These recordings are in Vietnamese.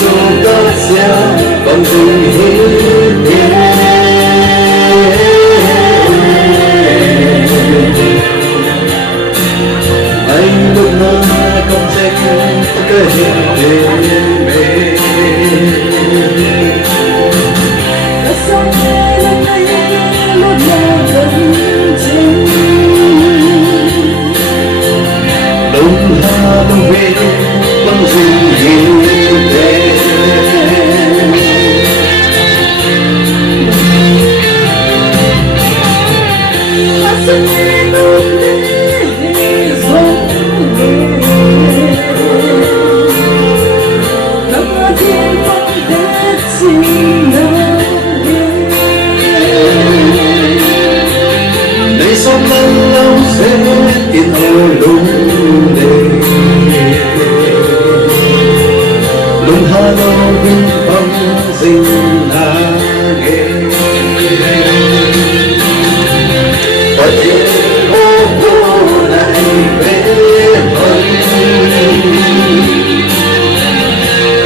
số cất gieo bằng tình hiến anh lúc nào không trách cái hình mê đông hà đông về bằng rừng hiên đây sống lần lâu sẽ in hồi lung đêm lung hà lâu vinh phong dinh là nghe và thiên ô cô lại về hơn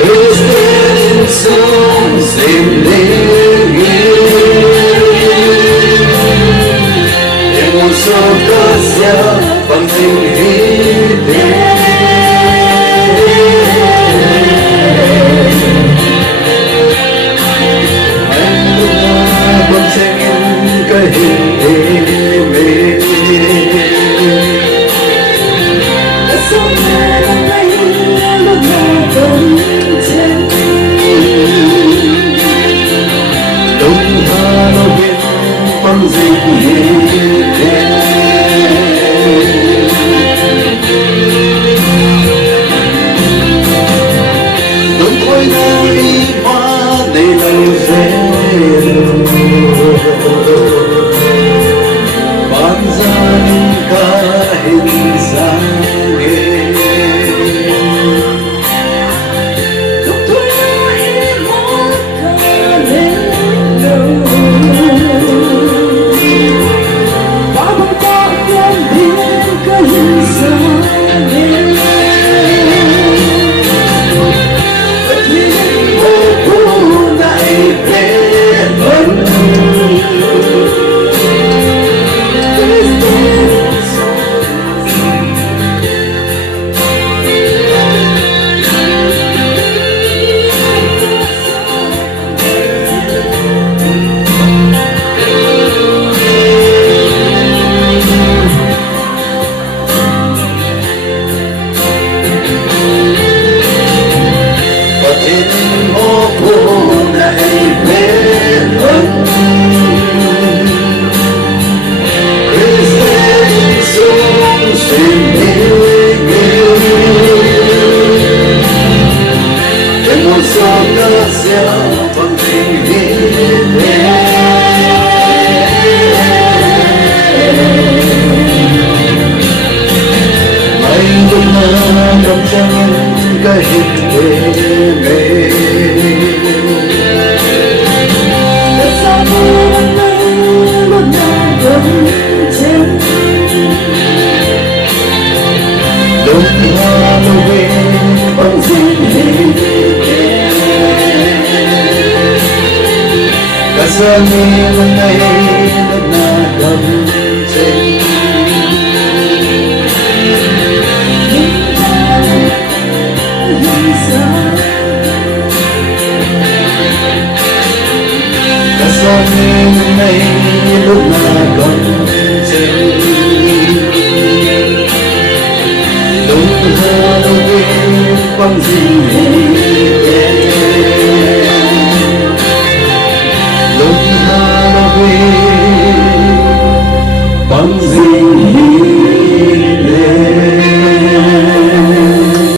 Christian sông dìm lên một số cất gieo bằng tình hiến anh lúc nào còn tranh cái hình mê sống em anh lúc nào còn tranh đông hà nó biết bằng tình hiến đừng quay nơi hoa để lâu dễ ban ra những ca hình dáng lúc thôi nơi hoa ca đến đâu và bằng ta không biết cái hình dáng bằng tình hiến anh lúc nào cầm tranh cái hình mê sao anh lúc nào cầm tranh đông hà đông về bằng tình hiến giờ này lần này lần nào cầm tranh cả giờ này lần này lần nào cầm tranh đông hà đông về bằng tình hiến